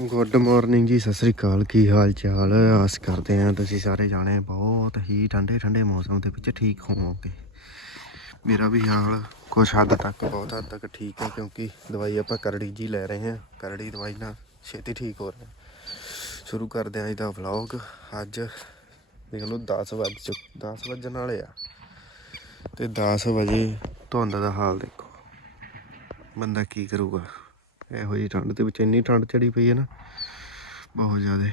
Good morning ਜੀ, ਸਤਿ ਸ੍ਰੀ ਅਕਾਲ। ਕੀ ਹਾਲ ਚਾਲ? ਆਸ ਕਰਦੇ ਆਂ ਤੁਸੀਂ ਸਾਰੇ ਜਾਣੇ ਬਹੁਤ ਹੀ ਠੰਡੇ ਠੰਡੇ ਮੌਸਮ ਦੇ ਵਿੱਚ ਠੀਕ ਹੋਵੋਗੇ। ਮੇਰਾ ਵੀ ਹਾਲ ਕੁਛ ਹੱਦ ਤੱਕ ਬਹੁਤ ਹੱਦ ਤੱਕ ਠੀਕ ਹੈ ਕਿਉਂਕਿ ਦਵਾਈ ਆਪਾਂ ਕਰੜੀ ਜੀ ਲੈ ਰਹੇ ਹਾਂ। ਕਰੜੀ ਦਵਾਈ ਨਾਲ ਛੇਤੀ ਠੀਕ ਹੋ ਰਿਹਾ। ਸ਼ੁਰੂ ਕਰਦੇ ਹਾਂ ਅੱਜ ਦਾ ਵਲੌਗ ਅੱਜ ਦੇਖ ਲਓ 10 ਵਜ ਚੁੱਕ 10 ਵਜਣ ਵਾਲੇ ਆ। ਤੇ 10 ਵਜੇ ਧੁੰਦ ਦਾ ਹਾਲ ਦੇਖੋ। ਬੰਦਾ ਕੀ ਕਰੂਗਾ? ਇਹੋ ਜਿਹੀ ਠੰਡ ਦੇ ਵਿੱਚ ਇੰਨੀ ਠੰਡ ਚੜੀ ਪਈ ਹੈ ਨਾ, ਬਹੁਤ ਜ਼ਿਆਦਾ।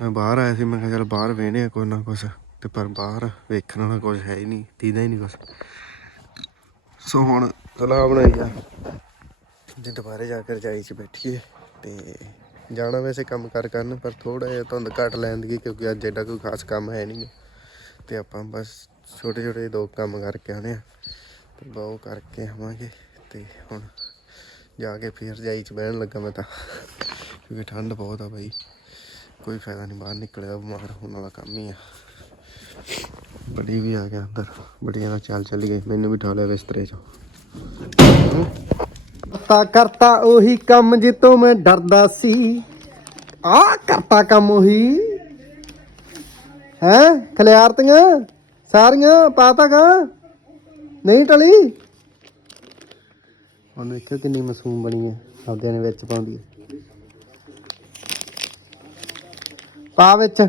ਮੈਂ ਬਾਹਰ ਆਇਆ ਸੀ, ਮੈਂ ਕਿਹਾ ਚੱਲ ਬਾਹਰ ਵੇਹਨੇ ਆ ਕੋਈ ਨਾ ਕੁਛ। ਤੇ ਪਰ ਬਾਹਰ ਵੇਖਣ ਵਾਲਾ ਕੁਝ ਹੈ ਹੀ ਨਹੀਂ, ਦੀਦਾ ਹੀ ਨਹੀਂ ਕੁਛ। ਸੋ ਹੁਣ ਸਲਾਹ ਬਣਾਈ ਆ। ਜੇ ਦੁਬਾਰੇ ਜਾ ਕੇ ਰਜਾਈ 'ਚ ਬੈਠੀਏ ਤੇ ਜਾਣਾ ਵੈਸੇ ਕੰਮ ਕਰ ਕਰਨ, ਪਰ ਥੋੜਾ ਜਿਹਾ ਧੁੰਦ ਘੱਟ ਲੈਣ ਦੀ ਕਿਉਂਕਿ ਅੱਜ ਐਡਾ ਕੋਈ ਖਾਸ ਕੰਮ ਹੈ ਨਹੀਂ। ਤੇ ਆਪਾਂ ਬਸ ਛੋਟੇ ਛੋਟੇ ਦੋ ਕੰਮ ਕਰਕੇ ਆਣੇ ਆ। ਤੇ ਬਹੁ ਕਰਕੇ ਆਵਾਂਗੇ। ਤੇ ਹੁਣ ਜਾ ਕੇ ਫਿਰ ਰਜਾਈ 'ਚ ਬਹਿਣ ਲੱਗਾ ਮੈਂ ਤਾਂ। ਕਿਉਂਕਿ ਠੰਡ ਬਹੁਤ ਆ ਬਾਈ। ਕੋਈ ਫਾਇਦਾ ਨਹੀਂ ਬਾਹਰ ਨਿਕਲਿਆ, ਬਿਮਾਰ ਹੋਣ ਵਾਲਾ ਕੰਮ ਹੀ ਆ। ਬੜੀ ਵੀ ਆ ਗਿਆ ਅੰਦਰ। ਬੜੀਆਂ ਨਾਲ ਚੱਲ ਚੱਲ ਗਈ। ਮੈਨੂੰ ਵੀ ਠਾ ਲਿਆ ਬਿਸਤਰੇ 'ਚ। ਕਰਤਾ ਕਰਤਾ ਉਹੀ ਕੰਮ ਜਿੱਤੋਂ ਮੈਂ ਡਰਦਾ ਸੀ। ਆ ਕਰਤਾ ਕੰਮ ਉਹੀ। ਹੈ? ਖਲਿਆਰਤੀਆਂ? ਸਾਰੀਆਂ ਪਾਤਾ ਗਾ। ਨਹੀਂ ਟਲੀ? ਹੁਣ ਵੇਖਿਓ ਕਿੰਨੀ ਮਾਸੂਮ ਬਣੀ ਹੈ ਆਪਦਿਆਂ ਨੇ ਵਿੱਚ ਪਾਉਂਦੀ ਹੈ। ਪਾ ਵਿੱਚ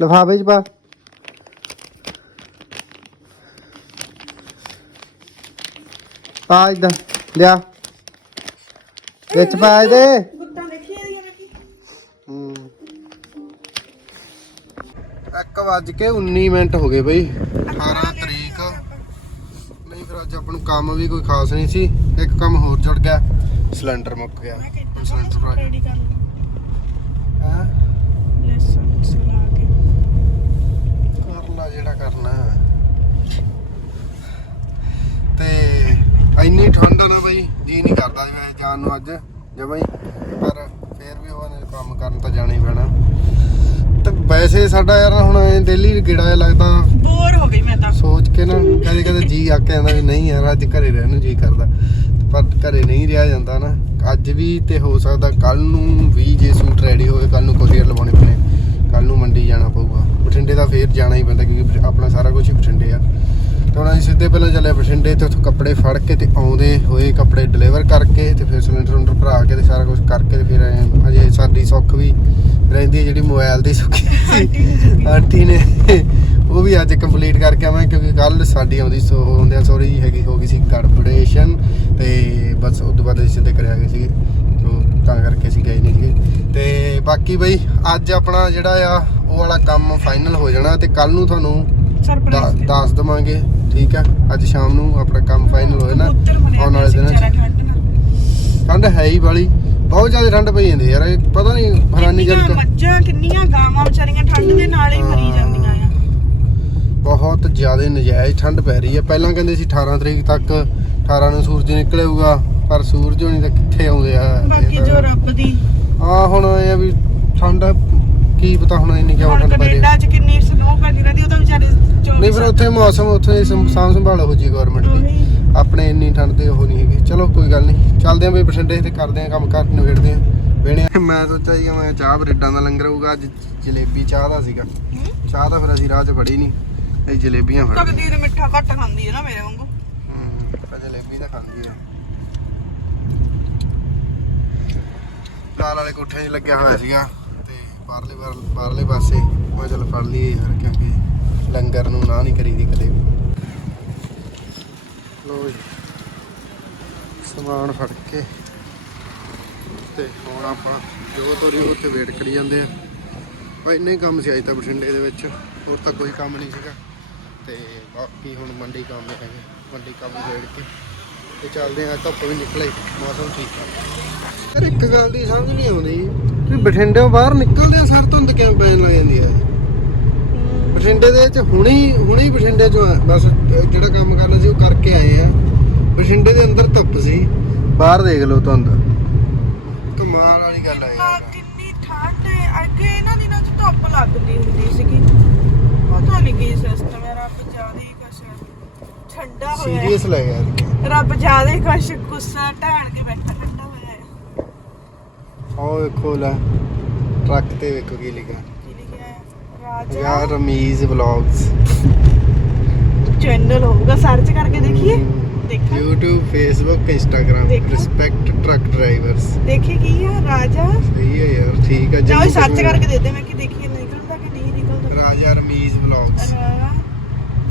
ਲਿਫਾਫੇ 'ਚ ਪਾ। ਪਾ ਇਦਾਂ ਲਿਆ। ਵਿੱਚ ਪਾ ਇਹਦੇ। ਗੁੱਤਾਂ ਦੇਖੀ ਇਹਦੀਆਂ ਹੂੰ। 1 ਵੱਜ ਕੇ 19 ਮਿੰਟ ਹੋ ਗਏ ਬਈ 18 ਤਰੀਕ ਨਹੀਂ ਫਿਰ ਅੱਜ ਆਪਾਂ ਨੂੰ ਕੰਮ ਵੀ ਕੋਈ ਖਾਸ ਨਹੀਂ ਸੀ ਇੱਕ ਕੰਮ ਹੋਰ ਜੁੜ ਗਿਆ ਸਿਲੰਡਰ ਮੁੱਕ ਗਿਆ ਸਿਲੰਡਰ ਭਰਾ ਰੈਡੀ ਕਰ ਲਓ। ਹੈਂ? ਲੈਸਨ ਸਲਾ ਕੇ। ਕਰ ਲਾ ਜਿਹੜਾ ਕਰਨਾ। ਤੇ ਇੰਨੀ ਠੰਡ ਆ ਨਾ ਬਈ ਜੀ ਨਹੀਂ ਕਰਦਾ ਜੀ ਵੈਸੇ ਜਾਣ ਨੂੰ ਅੱਜ ਜਮਾਂ ਹੀ ਪਰ ਫੇਰ ਵੀ ਉਹ ਨੇ ਕੰਮ ਕਰਨ ਤਾਂ ਜਾਣਾ ਹੀ ਪੈਣਾ। ਵੈਸੇ ਸਾਡਾ ਯਾਰ ਹੁਣ ਡੇਲੀ ਗੇੜਾ ਲੱਗਦਾ। ਬੋਰ ਹੋ ਗਈ ਮੈਂ ਤਾਂ। ਸੋਚ ਕੇ ਨਾ ਕਦੇ ਕਦੇ ਜੀ ਆ ਕੇ ਆਉਂਦਾ ਵੀ ਨਹੀਂ ਯਾਰ ਅੱਜ ਘਰੇ ਰਹਿਣ ਨੂੰ ਜੀ ਕਰਦਾ। ਪਰ ਘਰੇ ਨਹੀਂ ਰਿਹਾ ਜਾਂਦਾ ਨਾ। ਅੱਜ ਵੀ ਤੇ ਹੋ ਸਕਦਾ ਕੱਲ ਨੂੰ ਵੀ ਜੇ ਸੂਟ ਰੈਡੀ ਹੋਵੇ ਕੱਲ ਨੂੰ ਕੋਰੀਅਰ ਲਵਾਉਣੇ ਪੈਣੇ। ਕੱਲ ਨੂੰ ਮੰਡੀ ਜਾਣਾ ਪਊਗਾ। ਬਠਿੰਡੇ ਦਾ ਫੇਰ ਜਾਣਾ ਹੀ ਪੈਂਦਾ ਕਿਉਂਕਿ ਆਪਣਾ ਸਾਰਾ ਕੁਝ ਹੀ ਬਠਿੰਡੇ ਆ। ਤੇ ਹੁਣ ਅਸੀਂ ਸਿੱਧੇ ਪਹਿਲਾਂ ਚੱਲੇ ਬਠਿੰਡੇ ਤੇ ਉੱਥੋਂ ਕੱਪੜੇ ਫੜ ਕੇ ਤੇ ਆਉਂਦੇ ਹੋਏ ਕੱਪੜੇ ਡਿਲੀਵਰ ਕਰਕੇ ਤੇ ਫਿਰ ਸਿਲੰਡਰ ਸੁਲੰਡਰ ਭਰਾ ਕੇ ਤੇ ਸਾਰਾ ਕੁਝ ਕਰਕੇ ਤੇ ਫਿਰ ਐਂ ਅਜੇ ਸਾਡੀ ਸੁੱਖ ਵੀ ਰਹਿੰਦੀ ਹੈ ਜਿਹੜੀ ਮੋਬਾਈਲ ਦੀ ਸੁੱਖੀ ਆਂਟੀ ਨੇ ਉਹ ਵੀ ਅੱਜ ਕੰਪਲੀਟ ਕਰਕੇ ਆਵਾਂ ਕਿਉਂਕਿ ਕੱਲ ਸਾਡੀ ਆਉਂਦੀ ਸੋ ਹੁੰਦਿਆਂ ਸੌਰੀ ਹੈਗੀ ਹੋ ਗਈ ਸੀ ਗੜਬੜੇਸ਼ਨ ਤੇ ਬਸ ਉਸ ਤੋਂ ਬਾਅਦ ਅਸੀਂ ਸਿੱਧੇ ਕਰਿਆ ਗਏ ਸੀਗੇ ਸੋ ਤਾਂ ਕਰਕੇ ਅਸੀਂ ਗਏ ਨਹੀਂ ਸੀਗੇ। ਤੇ ਬਾਕੀ ਬਈ ਅੱਜ ਆਪਣਾ ਜਿਹੜਾ ਆ ਉਹ ਵਾਲਾ ਕੰਮ ਫਾਈਨਲ ਹੋ ਜਾਣਾ ਤੇ ਕੱਲ ਨੂੰ ਤੁਹਾਨੂੰ ਸਰਪ੍ਰਾਈਜ਼ ਦੱਸ ਦਵਾਂਗੇ ਠੀਕ ਆ? ਅੱਜ ਸ਼ਾਮ ਨੂੰ ਆਪਣਾ ਕੰਮ ਫਾਈਨਲ ਹੋ ਜਾਣਾ ਉੱਤਰ ਮਰਿਆ ਆਉਣ ਵਾਲੇ ਦਿਨਾਂ 'ਚ। ਠੰਡ ਹੈ ਹੀ ਵਾਲੀ ਬਹੁਤ ਜ਼ਿਆਦਾ ਠੰਡ ਪਈ ਜਾਂਦੀ ਯਾਰ ਇਹ ਪਤਾ ਨਹੀਂ ਹੈਰਾਨੀ ਜਨਕ ਮੱਝਾਂ ਕਿੰਨੀਆਂ ਗਾਵਾਂ ਵਿਚਾਰੀਆਂ ਠੰਡ ਦੇ ਨਾਲ ਹੀ ਮਰੀ ਜਾਂਦੀਆਂ ਆ। ਬਹੁਤ ਜ਼ਿਆਦਾ ਨਜਾਇਜ਼ ਠੰਡ ਪੈ ਰਹੀ ਹੈ ਪਹਿਲਾਂ ਕਹਿੰਦੇ ਸੀ 18 ਤਰੀਕ ਤੱਕ 18 ਨੂੰ ਸੂਰਜ ਨਿਕਲੇਗਾ ਪਰ ਸੂਰਜ ਹੋਣੀ ਤਾਂ ਕਿੱਥੇ ਆਉਂਦੇ ਆ? ਬਾਕੀ ਜੋ ਰੱਬ ਦੀ ਆ ਹੁਣ ਇਹ ਵੀ ਠੰਡ ਕੀ ਪਤਾ ਹੁਣ ਇੰਨੀ ਕਿਉਂ ਹੁਣ ਠੰਡ ਪੈ ਰਹੀ ਹੈ? ਕੈਨੇਡਾ ਚ ਕਿੰਨੀ ਸਨੋ ਪੈਂਦੀ ਰਹਿੰਦੀ ਉਹ ਤਾਂ ਵਿਚਾਰੇ ਨਹੀਂ ਫਿਰ ਉੱਥੇ ਮੌਸਮ ਉੱਥੇ ਸੰ- ਸਾਂਭ ਸੰਭਾਲ ਹੋ ਜੀ ਗਵਰਨਮੈਂਟ ਦੀ। ਉਹੀ। ਆਪਣੇ ਇੰਨੀ ਠੰਡ ਤੇ ਉਹ ਨਹੀਂ ਹੈਗੀ। ਚਲੋ ਕੋਈ ਗੱਲ ਨਹੀਂ। ਚੱਲਦੇ ਆਂ ਬਈ ਬਠਿੰਡੇ ਤੇ ਕਰਦੇ ਆਂ ਕੰਮ ਕਰ ਨਿਬੇੜਦੇ ਆਂ। ਵੇਣੇ ਮੈਂ ਸੋਚਿਆ ਸੀ ਕਿ ਮੈਂ ਚਾਹ ਬਰੇਡਾਂ ਦਾ ਲੰਗਰ ਹੋਊਗਾ ਅੱਜ ਜਲੇਬੀ ਚਾਹ ਦਾ ਸੀਗਾ। ਚਾਹ ਤਾਂ ਫਿਰ ਅਸੀਂ ਰਾਹ 'ਚ ਫੜੀ ਨਹੀਂ ਇਹ ਜਲੇਬੀਆਂ ਫੜ ਲਈਆਂ। ਤਕਦੀਰ ਮਿੱਠਾ ਘੱਟ ਖਾਂਦੀ ਹੈ ਨਾ ਮੇਰੇ ਵਾਂਗੂ। ਹੂੰ ਤਾਂ ਜਲੇਬੀ ਤਾਂ ਖਾਂਦੀ ਆ ਲਾਲ ਵਾਲੇ ਕੋਠੇ 'ਚ ਲੱਗਿਆ ਹੋਇਆ ਸੀਗਾ। ਬਾਹਰਲੇ ਬਾਹਰ- ਬਾਹਰਲੇ ਪਾਸੇ ਮੈਂ ਚਲ ਫੜ ਲਈਏ ਯਾਰ, ਕਿਉਂਕਿ ਲੰਗਰ ਨੂੰ ਨਾ ਨਹੀਂ ਕਰੀਦੀ ਕਦੇ ਵੀ। ਲੋ ਜੀ, ਸਮਾਨ ਫੜ ਕੇ ਤੇ ਹੁਣ ਆਪਾਂ ਜੋ ਤੋਰੀ ਉੱਥੇ ਵੇਟ ਕਰੀ ਜਾਂਦੇ ਆ। ਬਈ ਇੰਨਾ ਹੀ ਕੰਮ ਸੀ ਅੱਜ ਤਾਂ ਬਠਿੰਡੇ ਦੇ ਵਿੱਚ, ਹੋਰ ਤਾਂ ਕੋਈ ਕੰਮ ਨਹੀਂ ਸੀਗਾ। ਤੇ ਬਾਕੀ ਹੁਣ ਮੰਡੀ ਕੰਮ ਹੈਗੇ, ਮੰਡੀ ਕੰਮ ਵੇੜ ਕੇ ਤੇ ਚੱਲਦੇ ਆ, ਧੁੱਪ ਵੀ ਨਿਕਲੇ, ਮੌਸਮ ਠੀਕ ਆ। ਯਾਰ ਇੱਕ ਗੱਲ ਦੀ ਸਮਝ ਨਹੀਂ ਆਉਂਦੀ। ਕਿ ਬਠਿੰਡੇੋਂ ਬਾਹਰ ਨਿਕਲਦੇ ਆ ਸਰ ਧੁੰਦ ਕਿਉਂ ਪੈਣ ਲੱਗ ਜਾਂਦੀ ਆ ਬਠਿੰਡੇ ਦੇ ਵਿੱਚ ਹੁਣੀ ਹੁਣੀ ਬਠਿੰਡੇ ਚੋਂ ਆ, ਬਸ ਜਿਹੜਾ ਕੰਮ ਕਰਨਾ ਸੀ ਉਹ ਕਰਕੇ ਆਏ ਆ। ਬਠਿੰਡੇ ਦੇ ਅੰਦਰ ਧੁੱਪ ਸੀ। ਬਾਹਰ ਦੇਖ ਲਓ ਧੁੰਦ। ਕਮਾਲ ਵਾਲੀ ਗੱਲ ਆ। ਯਾਰ ਕਿੰਨੀ ਠੰਡ ਹੈ ਅੱਗੇ ਇਹਨਾਂ ਦਿਨਾਂ 'ਚ ਧੁੱਪ ਲੱਗਦੀ ਹੁੰਦੀ ਸੀਗੀ। ਪਤਾ ਨਹੀਂ ਕੀ ਸਿਸਟਮ ਹੈ ਰੱਬ ਜ਼ਿਆਦਾ ਹੀ ਕੁਛ। ਠੰਡਾ ਹੋਇਆ। ਸੀਰੀਅਸ ਲੈ ਗਿਆ। ਹੈ। ਰੱਬ ਜ਼ਿਆਦਾ ਹੀ ਕੁਛ ਗੁੱਸਾ ਢਾਣ ਕੇ ਬੈਠਾ ਉਹ ਵੇਖੋ ਲੈ ਟਰੱਕ ਤੇ ਵੇਖੋ ਕੀ ਲਿਖਿਆ ਕੀ ਲਿਖਿਆ ਹੈ ਰਾਜਾ ਯਾਰ ਰਮੀਜ਼ ਵਲੌਗਸ ਚੈਨਲ ਹੋਊਗਾ ਸਰਚ ਕਰਕੇ ਦੇਖੀਏ ਦੇਖਾਂ YouTube Facebook Instagram ਦੇਖਾਂ। ਰਿਸਪੈਕਟ ਟਰੱਕ ਡਰਾਈਵਰਸ ਦੇਖੀ ਕੀ ਆ ਰਾਜਾ ਸਹੀ ਹੈ ਯਾਰ ਠੀਕ ਹੈ ਜਾਓ ਜੰਮੂ ਸਰਚ ਕਸ਼ਮੀਰ। ਕਰਕੇ ਦੇ ਦੇ ਮੈਂ ਕਿ ਦੇਖੀਏ ਨਿਕਲਦਾ ਕਿ ਨਹੀਂ ਨਿਕਲਦਾ ਰਾਜਾ ਰਮੀਜ਼ ਵਲੌਗਸ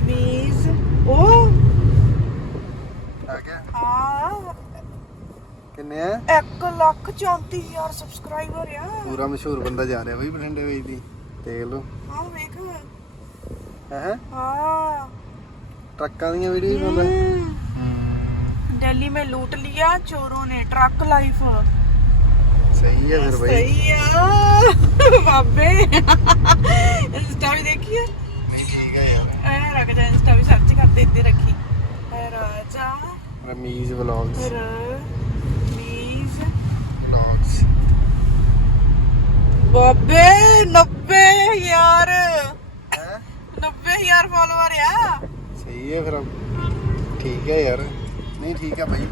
ਮੀਜ਼ ਉਹ ਆ ਗਿਆ ਆ ਕਿੰਨੇ ਆ? 1 ਲੱਖ 34000 ਸਬਸਕ੍ਰਾਈਬਰ ਆ। ਪੂਰਾ ਮਸ਼ਹੂਰ ਬੰਦਾ ਜਾ ਰਿਹਾ ਬਈ ਬਠਿੰਡੇ ਵੇਚ ਦੀ। ਦੇਖ ਲਓ। ਹਾਂ ਵੇਖ। ਹਾਂ? ਟਰੱਕਾਂ ਦੀਆਂ ਵੀਡੀਓ ਹੀ। ਪਾਉਂਦਾ ਦਿੱਲੀ ਮੈਂ ਲੂਟ ਲਿਆ ਚੋਰੋਂ ਨੇ ਟਰੱਕ ਲਾਈਫ। ਸਹੀ ਹੈ ਫਿਰ ਬਈ। ਸਹੀ ਆ। ਬਾਬੇ। ਇੰਸਟਾ ਵੀ ਦੇਖੀ ਹੈ ਠੀਕ ਹੈ ਰੱਖ ਜਾ ਇੰਸਟਾ ਵੀ ਸਰਚ ਕਰਦੇ ਇੱਥੇ ਰੱਖੀ। ਰਾਜਾ। ਰਮੀਜ਼ ਵਲੌਗਸ। ਫਿਰ ਬਾਬੇ 90000 90000 ਫਾਲੋਅਰ ਆ। ਸਹੀ ਹੈ ਫਿਰ। ਠੀਕ ਹੈ ਯਾਰ। ਨਹੀਂ ਠੀਕ ਹੈ ਭਾਈ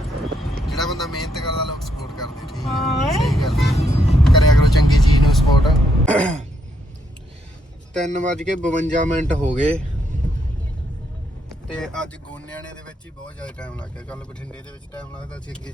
ਜਿਹੜਾ ਬੰਦਾ ਮਿਹਨਤ ਕਰਦਾ ਲੋਕ ਸਪੋਰਟ ਕਰਦੇ ਠੀਕ ਹੈ। ਸਹੀ ਗੱਲ ਕਰਿਆ ਕਰੋ ਚੰਗੀ ਚੀਜ਼ ਨੂੰ ਸਪੋਰਟ 3:52 ਮਿੰਟ ਹੋ ਗਏ। ਤੇ ਅੱਜ ਗੋਨਿਆਣੇ ਦੇ ਵਿੱਚ ਹੀ ਬਹੁਤ ਜ਼ਿਆਦਾ ਟਾਈਮ ਲੱਗ ਗਿਆ। ਕੱਲ ਬਠਿੰਡੇ ਦੇ ਵਿੱਚ ਟਾਈਮ ਲੱਗਦਾ ਸੀ ਅੱਗੇ।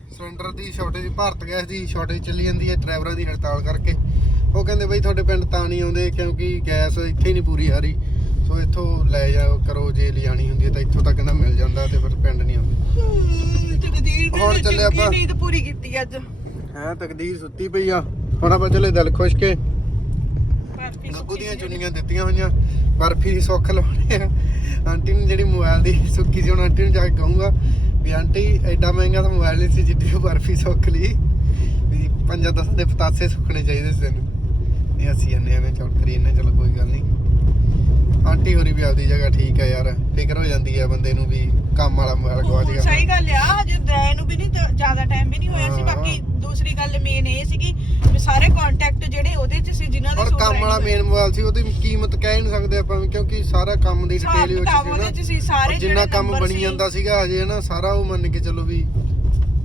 ਸਿਲੰਡਰ ਦੀ ਸ਼ਾਰਟੇਜ ਭਾਰਤ ਗੈਸ ਦੀ ਸ਼ਾਰਟੇਜ ਚੱਲੀ ਜਾਂਦੀ ਹੈ ਡਰਾਈਵਰਾਂ ਦੀ ਹੜਤਾਲ ਕਰਕੇ। ਉਹ ਕਹਿੰਦੇ ਬਈ ਤੁਹਾਡੇ ਪਿੰਡ ਤਾਂ ਨਹੀਂ ਆਉਂਦੇ ਕਿਉਂਕਿ ਗੈਸ ਇੱਥੇ ਹੀ ਨਹੀਂ ਪੂਰੀ ਆ ਰਹੀ। ਸੋ ਇੱਥੋਂ ਲੈ ਜਾਓ ਕਰੋ ਜੇ ਲਿਜਾਣੀ ਹੁੰਦੀ ਹੈ ਤਾਂ ਇੱਥੋਂ ਤੱਕ ਨਾ ਮਿਲ ਜਾਂਦਾ ਤੇ ਫਿਰ ਪਿੰਡ ਨਹੀਂ ਆਉਂਦੇ। ਹੁਣ ਚੱਲੇ ਆਪਾਂ। ਨੀਂਦ ਪੂਰੀ ਕੀਤੀ ਅੱਜ। ਹੈ ਤਕਦੀਰ ਸੁੱਤੀ ਪਈ ਆ। ਹੁਣ ਆਪਾਂ ਚੱਲੇ ਦਿਲ ਖੁਸ਼ ਕੇ। ਗੱਗੂ ਦੀਆਂ। ਚੁੰਨੀਆਂ ਦਿੱਤੀਆਂ ਹੋਈਆਂ। ਬਰਫੀ ਦੀ ਸੁੱਖ ਲਾਉਣੇ ਆ। ਆਂਟੀ ਨੂੰ ਜਿਹੜੀ ਮੋਬਾਈਲ ਦੀ ਸੁੱਕੀ ਸੀ ਹੁਣ ਆਂਟੀ ਨੂੰ ਜਾ ਕੇ ਕਹੂੰਗਾ ਵੀ ਆਂਟੀ ਐਡਾ ਮਹਿੰਗਾ ਤਾਂ ਮੋਬਾਈਲ ਨਹੀਂ ਸੀ ਜਿੱਡੀ ਬਰਫੀ ਸੁੱਖ ਲਈ। ਵੀ ਪੰਜਾਂ ਦਸਾਂ ਦੇ ਪਤਾਸੇ ਸੁੱਕਣੇ ਚਾਹੀਦੇ ਸੀ ਤੈਨੂੰ। ਇਹ ਅਸੀਂ ਇੰਨੇ ਐਵੇਂ ਚੌੜ ਕਰੀ ਇਹਨੇ ਚਲੋ ਕੋਈ ਗੱਲ ਨਹੀਂ। ਆਂਟੀ ਹੋਰੀ ਵੀ ਆਪਦੀ ਜਗ੍ਹਾ ਠੀਕ ਹੈ ਯਾਰ ਫਿਕਰ ਹੋ ਜਾਂਦੀ ਹੈ ਬੰਦੇ ਨੂੰ ਵੀ ਕੰਮ ਵਾਲਾ ਮੋਬਾਈਲ ਗਵਾ ਗਿਆ ਸਹੀ ਗੱਲ ਆ ਹਜੇ ਦੈ ਨੂੰ ਵੀ ਨਹੀਂ ਜ਼ਿਆਦਾ ਟਾਈਮ ਵੀ ਨਹੀਂ ਹੋਇਆ ਸੀ। ਬਾਕੀ ਦੂਸਰੀ ਗੱਲ ਮੇਨ ਇਹ ਸੀਗੀ ਵੀ ਸਾਰੇ ਕੰਟੈਕਟ ਜਿਹੜੇ ਉਹਦੇ ਚ ਸੀ ਜਿਨ੍ਹਾਂ ਦੇ ਔਰ ਕੰਮ ਵਾਲਾ। ਮੇਨ ਮੋਬਾਈਲ ਸੀ ਉਹਦੀ ਕੀਮਤ ਕਹਿ ਨਹੀਂ ਸਕਦੇ ਆਪਾਂ ਕਿਉਂਕਿ ਸਾਰਾ ਕੰਮ ਦੀ ਡਿਟੇਲ ਵਿੱਚ ਸੀ ਉਹਦੇ ਨਾ ਚ ਸੀ ਸਾਰੇ ਔਰ ਜਿੰਨਾ ਜਿਹੜੇ ਕੰਮ ਬਣੀ ਜਾਂਦਾ ਸੀਗਾ ਅਜੇ ਨਾ ਸਾਰਾ ਉਹ ਮੰਨ ਕੇ ਚੱਲੋ ਵੀ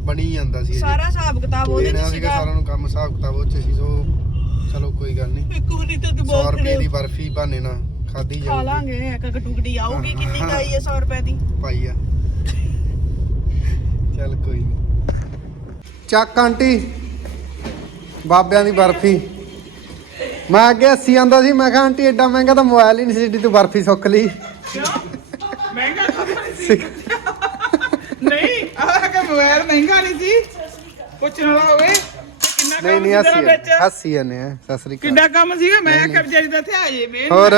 ਬਣੀ ਜਾਂਦਾ ਸੀ। ਸਾਰਾ ਹਿਸਾਬ ਕਿਤਾਬ ਉਹਦੇ ਚ ਸੀਗਾ ਸਾਰਿਆਂ ਨੂੰ ਕੰਮ ਹਿਸਾਬ ਕਿਤਾਬ ਉਹ ਚ ਸੀ ਸੋ ਚਲੋ ਕੋਈ ਗੱਲ ਨਹੀਂ ਇੱਕ ਵਾਰੀ ਤਾਂ 100 ਬਹੁਤ ਰੁਪਏ ਦੀ ਬਰਫੀ ਬਹਾਨੇ ਨਾ ਖਾਦੀ ਖਾ ਜਾਊਗੀ। ਲਾਂਗੇ ਇੱਕ ਇੱਕ ਟੁਕੜੀ ਆਊਗੀ ਕਿੰਨੀ ਕੁ ਆਈ ਹੈ 100 ਰੁਪਏ ਦੀ? ਪਾਈ ਆ। ਚੱਲ ਕੋਈ ਨਹੀਂ ਚੱਕ ਆਂਟੀ ਬਾਬਿਆਂ ਦੀ ਬਰਫੀ ਮੈਂ ਅੱਗੇ ਹੱਸੀ ਆਂਦਾ ਸੀ ਮੈਂ ਕਿਹਾ ਆਂਟੀ ਐਡਾ ਮਹਿੰਗਾ ਤਾਂ ਮੋਬਾਈਲ ਹੀ ਨਹੀਂ ਸੀ ਜਿੱਡੀ ਤੂੰ ਬਰਫੀ ਸੁੱਕ ਲਈ ਮਹਿੰਗਾ ਨਹੀਂ ਆਹ ਕਿ ਮੋਬਾਈਲ ਮਹਿੰਗਾ ਨਹੀਂ ਸੀ ਪੁੱਛਣ ਵਾਲਾ ਹੋਵੇ ਤੇ ਕਿੰਨਾ ਨਹੀਂ ਕੰਮ ਨਹੀਂ ਸੀ ਹੱਸੀ ਹੱਸੀ ਜਾਂਦੇ ਆ ਸਤਿ ਸ੍ਰੀ ਅਕਾਲ ਕਿੰਨਾ ਕੰਮ ਸੀਗਾ ਮੈਂ ਵਿਚਾਰੀ ਦਾ ਇੱਥੇ ਆ ਜੇ ਮੈਂ ਹੋਰ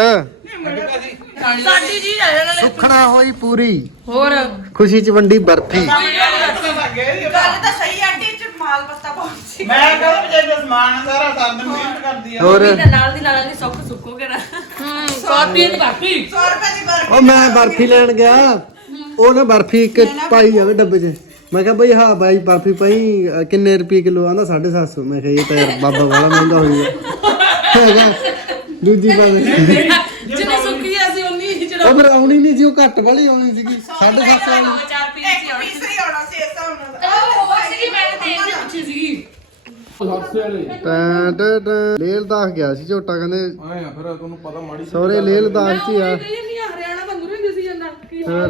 ਸਾਡੀ ਜੀ ਆ ਜਾਣਾ ਸੁਖਣਾ ਹੋਈ ਪੂਰੀ ਹੋਰ ਖੁਸ਼ੀ ਚ ਵੰਡੀ ਬਰਫੀ ਗੱਲ ਤਾਂ ਸਹੀ ਆਂਟੀ ਮਾਲ ਪੱਤਾ ਬਹੁਤ ਸੀ ਮੈਂ ਕਹਿੰਦਾ ਵਿਜੇ ਦਾ ਸਮਾਨ ਸਾਰਾ ਸਾਧ ਮਿਹਨਤ ਕਰਦੀ ਆ। ਹੋਰ। ਤੇ ਨਾਲ ਦੀ ਨਾਲ ਦੀ ਸੁੱਖ ਸੁੱਕੋਗੇ ਨਾ। ਹੂੰ ਕਾਪੀ ਤੇ ਬਾਕੀ 100 ਰੁਪਏ ਦੀ ਬਰਫੀ ਉਹ ਮੈਂ ਬਰਫੀ ਲੈਣ ਗਿਆ। ਉਹ ਨਾ ਬਰਫੀ ਇੱਕ ਪਾਈ ਜਾਵੇ ਡੱਬੇ 'ਚ। ਮੈਂ ਕਿਹਾ ਬਈ ਹਾਂ ਬਾਈ ਬਰਫੀ ਪਾਈ ਕਿੰਨੇ ਰੁਪਏ ਕਿਲੋ ਆਂਦਾ? 750 ਮੈਂ ਕਿਹਾ ਇਹ ਤਾਂ ਯਾਰ ਬਾਬਾ ਵਾਲਾ ਮਹਿੰਗਾ ਹੋਊਗਾ ਹੈਗਾ ਦੂਜੀ ਦੇ। ਜਿੰਨੀ ਸੁੱਕੀ ਆ ਸੀ ਉਨੀ ਜਿਹੜਾ ਉਹ ਫਿਰ ਆਉਣੀ ਨਹੀਂ ਸੀ ਉਹ ਘੱਟ ਵਾਲੀ ਆਉਣੀ ਸੀਗੀ। 750 ਵਾਲੀ। ਚਾਰ ਪੀਸ ਸੀ ਇੱਕ ਪੀਸ ਹੀ ਆਉਣਾ ਸੀ ਇਸ ਹਿਸਾਬ ਨਾਲ ਉਹ ਹੋਰ ਸੀਗੀ ਮੈਂ ਤੇ ਇਹਦੇ ਪਿੱਛੇ ਸੀਗੀ ਟੈਂ ਟੈਂ ਟੈਂ। ਲੇਹ ਲਦਾਖ ਗਿਆ ਸੀ ਝੋਟਾ ਕਹਿੰਦੇ ਆਏ ਆ। ਫਿਰ ਤੁਹਾਨੂੰ ਪਤਾ ਮਾੜੀ ਸਹੁਰੇ ਲੇਹ ਲਦਾਖ ਚ ਹੀ ਆ ਨਹੀਂ ਨਹੀਂ ਹਰਿਆਣਾ ਤਾਂ ਮੁਰੇ ਦਿਸੀ ਜਾਂਦਾ ਕੀ ਫਿਰ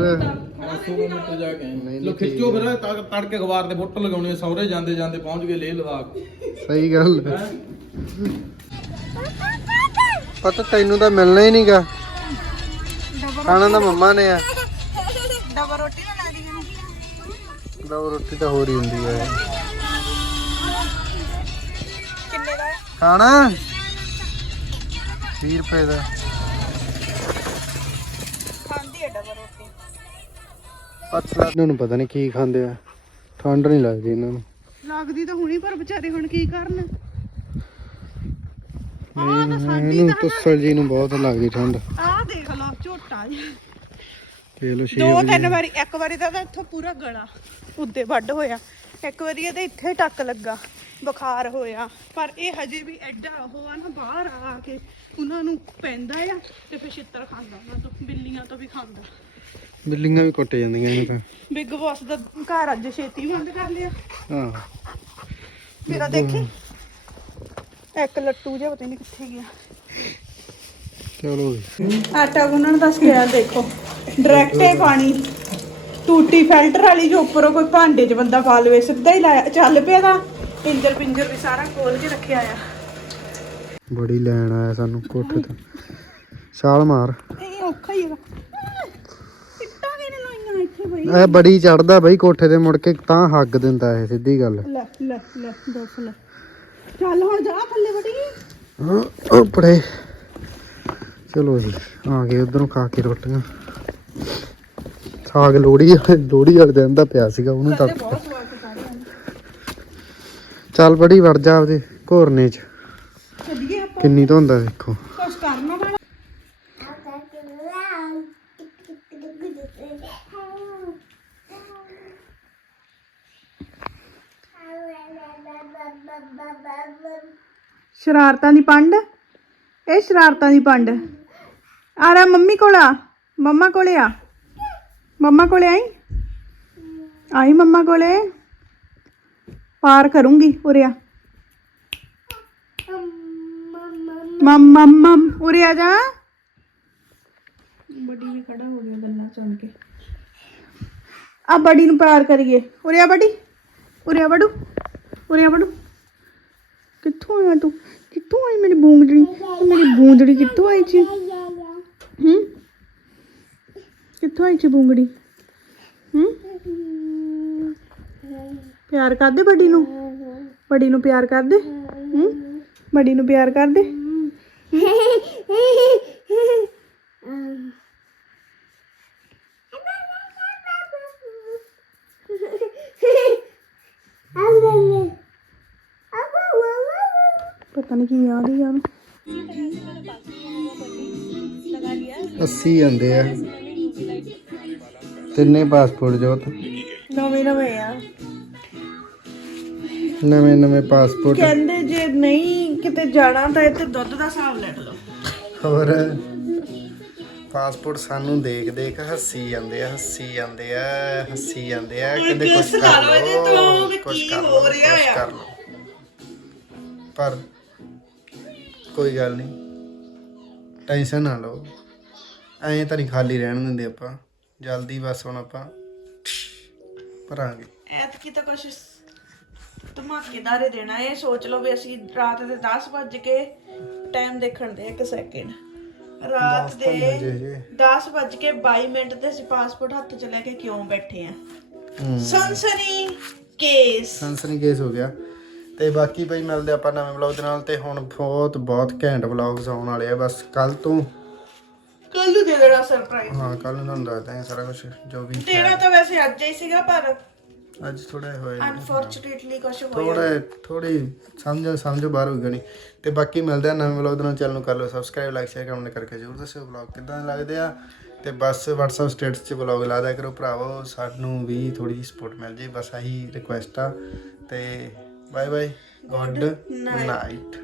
ਮਿੰਟ ਜਾ ਕੇ ਨਹੀਂ, ਲੋ ਖਿੱਚੋ ਫਿਰ ਤੜ- ਤੜਕੇ ਅਖਬਾਰ ਦੇ ਫੁੱਟ ਲਗਾਉਣੇ ਸੌਰੇ ਜਾਂਦੇ ਜਾਂਦੇ ਪਹੁੰਚ ਗਏ ਲੇਹ ਲਦਾਖ। ਸਹੀ ਗੱਲ ਪਤਾ ਤੈਨੂੰ ਤਾਂ ਮਿਲਣਾ ਹੀ ਨਹੀਂਗਾ। ਖਾਣਾ ਤਾਂ ਮੰਮਾ ਨੇ ਆ। ਡਬਲ ਰੋਟੀ ਬਣਾ ਦੀ ਮੈਨੂੰ ਰੋਟੀ ਤਾਂ ਹੋਰ ਹੀ ਹੁੰਦੀ ਹੈ ਖਾਣਾ? 20 ਰੁਪਏ ਦਾ? ਖਾਂਦੀ ਹੈ ਡਬਲ ਰੋਟੀ। ਪਛਲਾ ਇਹਨਾਂ ਨੂੰ ਪਤਾ ਨਹੀਂ ਕੀ ਖਾਂਦੇ ਆ। ਠੰਡ ਨਹੀਂ ਲੱਗਦੀ ਇਹਨਾਂ ਨੂੰ। ਲੱਗਦੀ ਤਾਂ ਹੁਣੀ ਪਰ ਵਿਚਾਰੇ ਹੁਣ ਕੀ ਕਰਨ? ਇਹਨੂੰ ਤੁਸਲ ਜੀ ਨੂੰ ਬਹੁਤ ਲੱਗਦੀ ਠੰਡ। ਆਹ ਦੇਖ ਲਓ ਝੋਟਾ ਜਿਹਾ। ਦੇਖ ਲਓ ਛੇ ਦੋ ਤਿੰਨ ਵਾਰੀ ਇੱਕ ਵਾਰੀ ਤਾਂ ਇਹਦਾ ਇੱਥੋਂ ਪੂਰਾ ਗਲਾ ਉੱਦੇ ਵੱਢ ਹੋਇਆ। ਇੱਕ ਵਾਰੀ ਇਹਦੇ ਇੱਥੇ ਟੱਕ ਲੱਗਾ। ਬੁਖਾਰ ਹੋਇਆ। ਪਰ ਇਹ ਹਜੇ ਵੀ ਐਡਾ ਉਹ ਆ ਨਾ ਬਾਹਰ ਆ ਕੇ ਉਹਨਾਂ ਨੂੰ ਪੈਂਦਾ ਆ ਤੇ ਫਿਰ ਛਿੱਤਰ ਖਾਂਦਾ ਉਹਨਾਂ ਤੋਂ ਬਿੱਲੀਆਂ ਤੋਂ ਵੀ ਖਾਂਦਾ। ਬਿੱਲੀਆਂ ਵੀ ਕੁੱਟ ਜਾਂਦੀਆਂ ਇਹ ਤਾਂ ਬਿੱਗ ਬੌਸ ਦਾ ਘਰ ਅੱਜ ਛੇਤੀ ਬੰਦ ਕਰ ਲਿਆ। ਹਾਂ। ਮੇਰਾ ਦੇਖੀ। ਇੱਕ ਲੱਟੂ ਜਿਹਾ ਪਤਾ ਨਹੀਂ ਕਿੱਥੇ ਗਿਆ। ਚਲੋ ਜੀ। ਆਟਾ ਗੁੰਨਣ ਦਾ ਸਕੇਲ ਦੇਖੋ। ਡਾਇਰੈਕਟ ਹੀ ਪਾਣੀ। ਟੂਟੀ ਫਿਲਟਰ ਵਾਲੀ ਜੋ ਉੱਪਰੋਂ ਕੋਈ ਭਾਂਡੇ 'ਚ ਬੰਦਾ ਪਾ ਲਵੇ ਸਿੱਧਾ ਹੀ ਲਾਇਆ ਚੱਲ ਪਿਆ ਦਾ ਇੰਜਰ ਪਿੰਜਰ ਵੀ ਸਾਰਾ ਖੋਲ ਕੇ ਰੱਖਿਆ ਆ। ਬੜੀ ਲੈਣ ਆਇਆ ਸਾਨੂੰ ਕੋਠੇ ਤੋਂ। ਛਾਲ ਮਾਰ। ਇਹ ਔਖਾ ਹੀ ਹੈਗਾ। ਇੱਟਾਂ ਵੀ ਨੇ ਲਾਈਆਂ ਇੱਥੇ ਬਈ? ਇਹ ਬੜੀ ਚੜਦਾ ਬਈ ਕੋਠੇ ਤੇ ਮੁੜ ਕੇ ਤਾਂ ਹੱਗ ਦਿੰਦਾ ਇਹ ਸਿੱਧੀ ਗੱਲ। ਲੈ ਲੈ ਲੈ ਦੱਸ ਲੈ। ਚੱਲ ਹੁਣ ਜਾ ਥੱਲੇ ਵੜੀ ਹਾਂ, ਉੱਪਰੇ ਚਲੋ ਜੀ ਆ ਗਏ ਉਧਰੋਂ ਖਾ ਕੇ ਰੋਟੀਆਂ। ਸਾਗ ਲੋੜੀ ਲੋੜੀ ਵਾਲੇ ਦਿਨ ਦਾ ਪਿਆ ਸੀਗਾ ਉਹਨੂੰ ਤਾਂ ਬਹੁਤ ਸਵਾਦ ਸਾਰਿਆਂ ਨੂੰ ਚੱਲ ਬੜੀ ਵੜ ਜਾ ਆਪਦੇ ਘੋਰਨੇ ਚ। ਆਪਾਂ। ਕਿੰਨੀ ਧੁੰਦ ਆ ਦੇਖੋ। ਕੁਛ ਕਰਨਾ ਪੈਣਾ ਸ਼ਰਾਰਤਾਂ ਦੀ ਪੰਡ? ਇਹ ਸ਼ਰਾਰਤਾਂ ਦੀ ਪੰਡ। ਆ ਰਾ ਮੰਮੀ ਕੋਲ ਆ। ਮੰਮਾ ਕੋਲੇ ਆ। ਮੰਮਾ ਕੋਲੇ ਆਈ? ਆਈ ਮੰਮਾ ਕੋਲੇ? ਪਾਰ ਕਰੂੰਗੀ ਉਰੇ ਆ। ਮਮ ਮਮ ਮਮ ਉਰੇ ਆ ਜਾ। ਬੜੀ ਵੀ ਖੜਾ ਹੋ ਗਿਆ ਗੱਲਾਂ ਸੁਣ ਕੇ। ਆ ਬੜੀ ਨੂੰ ਪਿਆਰ ਕਰੀਏ। ਉਰੇ ਆ ਬੜੀ ਉਰੇ ਆ ਬੜੂ ਉਰੇ ਆ ਬੜੂ। ਕਿੱਥੋਂ ਆਇਆ ਤੂੰ? ਕਿੱਥੋਂ ਆਈ ਮੇਰੀ ਬੂੰਦੜੀ ਮੇਰੀ ਬੂੰਦੜੀ ਕਿੱਥੋਂ ਆਈ ਸੀ? ਹੂੰ? ਕਿੱਥੋਂ ਆਈ ਸੀ ਬੂੰਦੜੀ ਹੂੰ? ਪਿਆਰ ਕਰਦੇ ਬੜੀ ਨੂੰ? ਬੜੀ ਨੂੰ ਪਿਆਰ ਕਰਦੇ? ਹੂੰ? ਬੜੀ ਨੂੰ ਪਿਆਰ ਕਰਦੇ? ਪਤਾ ਨਹੀਂ ਕੀ ਯਾਦ ਹੀ ਯਾਰ 80 ਜਾਂਦੇ ਆ। ਤਿੰਨੇ ਪਾਸਪੋਰਟ ਜੋਤ। ਨਵੇਂ ਨਵੇਂ ਆ। ਨਵੇਂ ਨਵੇਂ ਪਾਸਪੋਰਟ। ਕਹਿੰਦੇ ਜੇ ਨਹੀਂ ਕਿਤੇ ਜਾਣਾ ਤਾਂ ਇੱਥੇ ਦੁੱਧ ਦਾ ਹਿਸਾਬ ਲੈ ਲਓ। ਹੋਰ? ਪਾਸਪੋਰਟ ਸਾਨੂੰ ਦੇਖ ਦੇਖ ਹੱਸੀ ਜਾਂਦੇ ਆ ਹੱਸੀ ਜਾਂਦੇ ਆ ਹੱਸੀ ਜਾਂਦੇ ਆ। ਕਹਿੰਦੇ ਕੁਝ ਕਰ ਲਓ ਕੁਝ ਕਰ ਲਓ ਕੁਝ ਕਰ ਲਓ। ਪਰ ਕੋਈ ਗੱਲ ਨਹੀਂ। ਟੈਨਸ਼ਨ ਨਾ ਲਓ। ਐਂ ਤਾਂ ਨਹੀਂ ਖਾਲੀ ਰਹਿਣ ਦਿੰਦੇ ਆਪਾਂ। ਜਲਦੀ ਬਸ ਹੁਣ ਆਪਾਂ। ਭਰਾਂਗੇ। ਐਤਕੀ ਤਾਂ ਕੁਛ ਧਮਾਕੇਦਾਰ ਹੀ ਦੇਣਾ ਇਹ ਸੋਚ ਲਓ ਵੀ ਅਸੀਂ ਰਾਤ ਦੇ 10 ਵੱਜ ਕੇ ਟਾਈਮ ਦੇਖਣ ਦੇ ਇੱਕ ਸੈਕਿੰਡ ਰਾਤ ਦੇ ਜੇ ਜੇ 10 ਵੱਜ ਕੇ 22 ਮਿੰਟ ਤੇ ਅਸੀਂ ਪਾਸਪੋਰਟ ਹੱਥ 'ਚ ਲੈ ਕੇ ਕਿਉਂ ਬੈਠੇ ਆ? ਸਨਸਨੀ ਕੇਸ ਸੈਂਸਨੀ ਕੇਸ ਹੋ ਗਿਆ। ਤੇ ਬਾਕੀ ਬਈ ਮਿਲਦੇ ਆਪਾਂ ਨਵੇਂ ਵਲੌਗ ਦੇ ਨਾਲ ਤੇ ਹੁਣ ਬਹੁਤ ਬਹੁਤ ਘੈਂਟ ਵਲੌਗਸ ਆਉਣ ਵਾਲੇ ਆ। ਬਸ ਕੱਲ ਤੋਂ ਕੱਲ ਨੂੰ ਦੇ ਦੇਣਾ ਸਰਪ੍ਰਾਈਜ਼ ਹਾਂ ਕੱਲ ਨੂੰ ਤੁਹਾਨੂੰ ਦੱਸਦੇ ਸਾਰਾ ਕੁਝ ਜੋ ਵੀ ਦੇਣਾ ਤਾਂ ਵੈਸੇ ਅੱਜ ਹੀ ਸੀਗਾ ਪਰ ਅੱਜ ਥੋੜਾ ਹੋਇਆ ਅਨਫੋਰਚੂਨੇਟਲੀ ਕੁਝ ਹੋਇਆ ਥੋੜਾ ਥੋੜੀ ਸਮਝੋ ਸਮਝੋ ਬਾਹਰ ਹੋ ਗਣੀ ਤੇ ਬਾਕੀ ਮਿਲਦੇ ਆ ਨਵੇਂ ਵਲੌਗ ਦੇ ਨਾਲ। ਚੈਨਲ ਨੂੰ ਕਰ ਲਓ ਸਬਸਕ੍ਰਾਈਬ ਲਾਈਕ ਸ਼ੇਅਰ ਕਮੈਂਟ ਕਰਕੇ ਜ਼ਰੂਰ ਦੱਸਿਓ ਵਲੌਗ ਕਿਦਾਂ ਲੱਗਦੇ ਆ। ਤੇ ਬਸ WhatsApp ਸਟੇਟਸ 'ਚ ਵਲੌਗ ਲਾ ਦਿਆ ਕਰੋ ਭਰਾਵੋ। ਸਾਨੂੰ ਵੀ ਥੋੜੀ ਜਿਹੀ ਸਪੋਰਟ ਮਿਲ ਜੇ। ਬਸ ਆਹੀ ਰਿਕੁਐਸਟ ਆ। ਤੇ ਬਾਏ ਬਾਏ ਗੁੱਡ ਨਾਈਟ